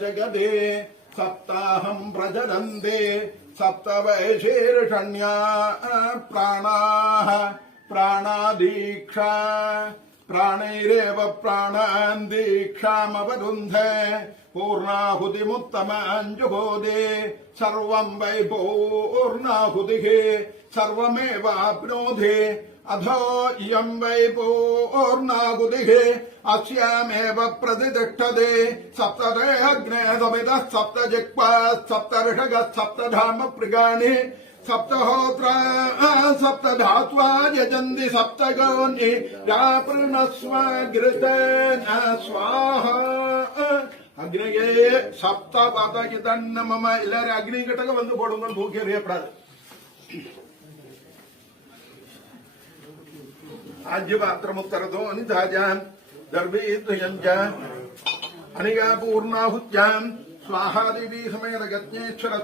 जगदे सप्ताहं प्रचलन्ते सप्तवैशीर्षण्या प्राणाः प्राणादीक्षा प्राणैरेव प्राणान् दीक्षामवरुन्धे पूर्णाहुतिमुत्तमाञ्जुभोदे सर्वं वै पूर्णाहुतिः सर्वमेवाप्नोति अथो इयम् वै पूर्णागुतिः अस्यामेव प्रतिष्ठते सप्तदेहग्ने समितः सप्त जिह्वाः सप्त ऋषगः सप्त धाम प्रिगाणि सप्तहोत्रा, सप्तधात्वा यजन्ति सप्तगोन्यि। व्यापृणस्व घृतेन स्वाहा। ಅಗ್ನಿಗೆ ಸಪ್ತ ಪಾತ ಇದನ್ನ ಮಮ ಎಲ್ಲರೂ ಅಗ್ನಿ ಘಟಕ ಒಂದು ఆజ్యపాత్రముత్తరతో అనితాజాం చ అనిగా పూర్ణాహుత్యాం స్వాహాదేవీ సమేత గజ్ఞేశ్వర